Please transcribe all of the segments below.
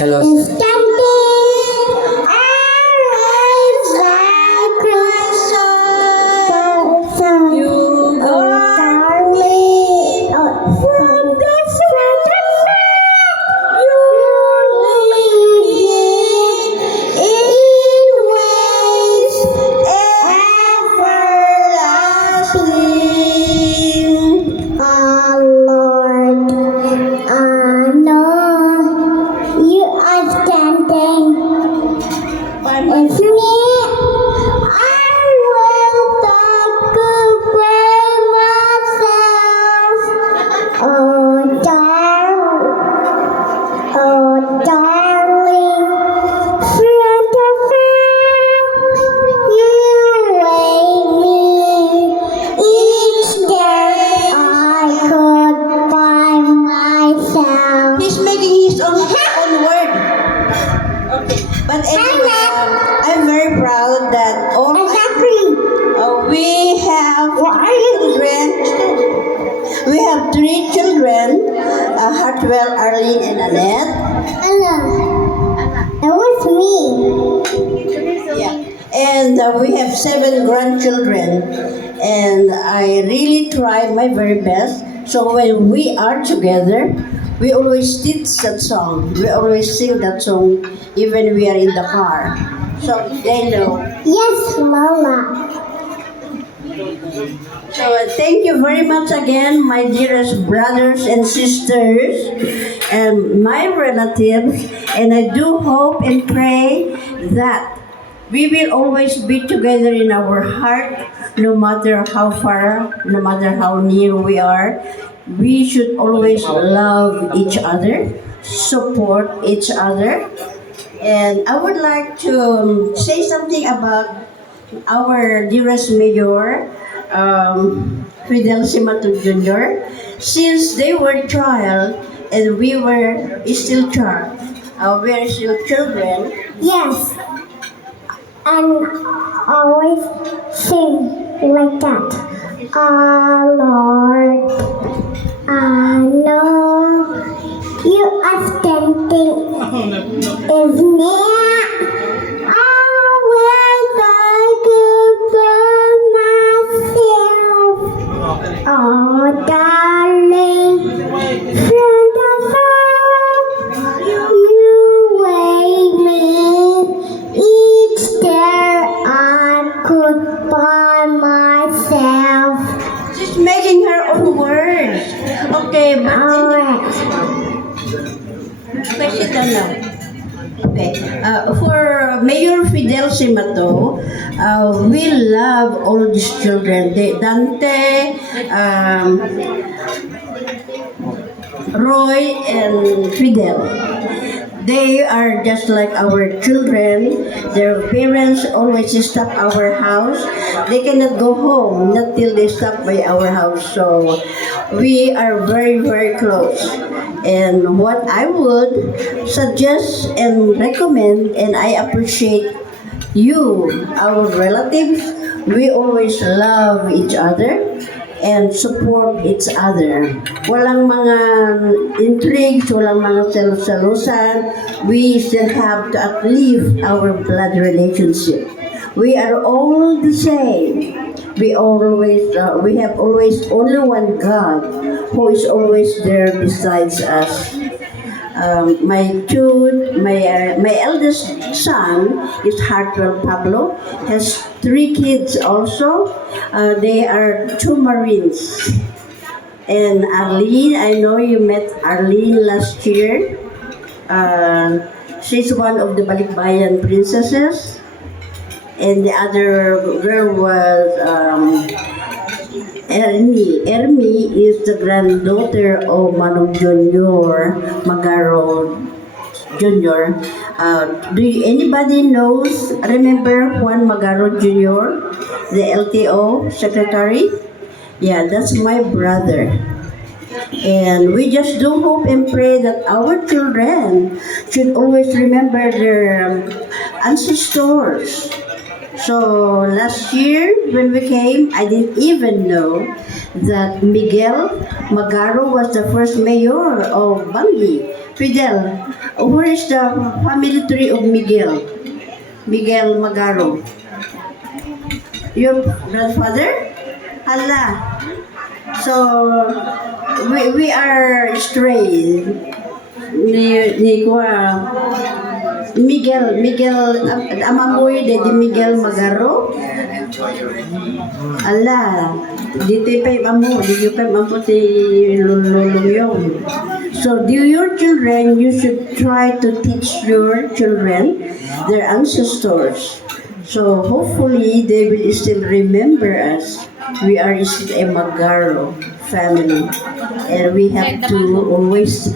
Hello. It's me. I will talk about myself. Oh, darling, friend of mine, you wake me each day. I could find myself. He's making his own word. Okay. But anyway, I'm very proud that we have children. We have 3 children, Hartwell, Arlene, and Annette. Hello. It was me. Yeah. And we have 7 grandchildren. And I really try my very best. So when we are together, we always teach that song. We always sing that song even we are in the car. So they know. Yes, Mama. So thank you very much again, my dearest brothers and sisters and my relatives. And I do hope and pray that we will always be together in our heart, no matter how far, no matter how near we are. We should always love each other, support each other. And I would like to say something about our dearest mayor, Fidel Simato Jr. Since they were child and we were still child, we are still children. Yes. And always sing like that. Oh Lord, I know you are standing is near. I will think about myself. Oh, darling, friend of mine, you wake me each day. I could find myself. She's making her own words. Okay, but Alright. question now. Okay. For Mayor Fidel Simato, we love all these children. Dante, Roy, and Fidel. They are just like our children. Their parents always stop our house. They cannot go home not till they stop by our house. So we are very, very close. And what I would suggest and recommend, and I appreciate you, our relatives, we always love each other and support each other. Walang mga intrigues, walang mga selos-selosan. We still have to uplift our blood relationship. We are all the same. We have always only one God who is always there besides us. My eldest son is Hartwell Pablo, has 3 kids also. They are 2 Marines. And Arlene, I know you met Arlene last year. She's one of the Balikbayan princesses. And the other girl was Ermi. Ermi is the granddaughter of Manong Junior, Magaro Junior. Anybody remember Juan Magaro Junior, the LTO secretary? Yeah, that's my brother. And we just do hope and pray that our children should always remember their ancestors. So last year when we came, I didn't even know that Miguel Magaro was the first mayor of Bangi. Fidel, where is the family tree of Miguel? Miguel Magaro. Your grandfather? Hala. So we are stray. Ni Miguel, amamoy de Miguel Magaro. Ala, dito pa amo, dito pa amo ti luluyong. So, your children, you should try to teach your children their ancestors. So, hopefully, they will still remember us. We are still a Magaro family. And we have to always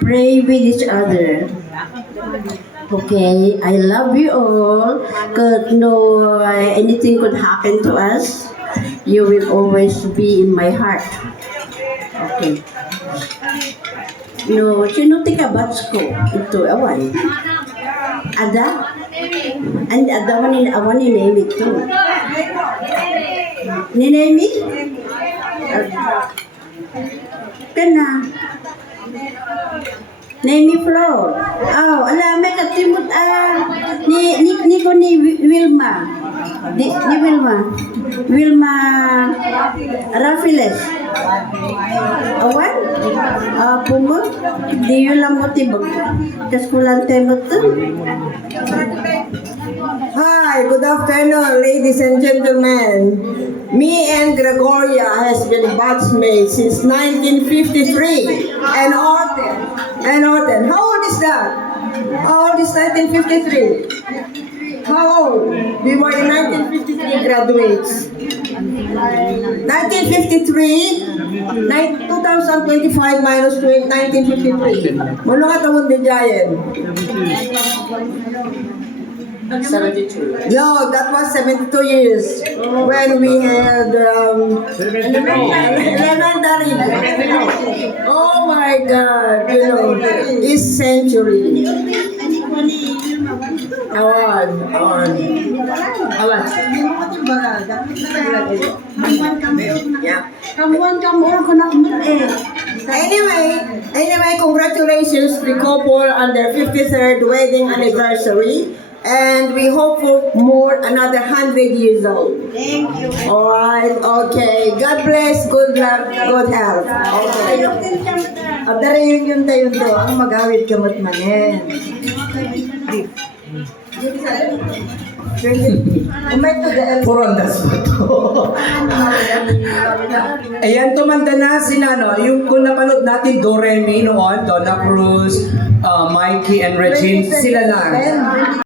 pray with each other. Okay, I love you all. Cause no anything could happen to us, you will always be in my heart. Okay. No, sino tika bats ko? Ito, awan. Ada? And ada awan ni name ito. Ni name it? Kana. Name Flo. Oh, alam may katimot ni ko ni Wilma. Ni Wilma. Wilma Rafiles. Awan? Pumo? Di yun lang mo tibag. Kaskulante mo to. Hi, good afternoon, ladies and gentlemen. Me and Gregoria has been batchmates since 1953. And Orton. How old is that? How old is 1953? How old? We were in 1953 graduates. 1953, 2025 minus 1953. Mano ka tawag ni Jayen? 72. No, that was 72 years when we had elementary. Oh my God, this century. Awan. Anyway, congratulations to the couple on their 53rd wedding anniversary. And we hope for more another 100 years old. Thank you. Alright, okay. God bless, good luck, good health. Okay. At dari yun tayo to, ang magawit kamot manin. Umay to the Purondas mo to. Ayan, tumanda na si Nano. Yung kung napanood natin, Doremi noon, Donna Cruz, Mikey and Regine, sila lang.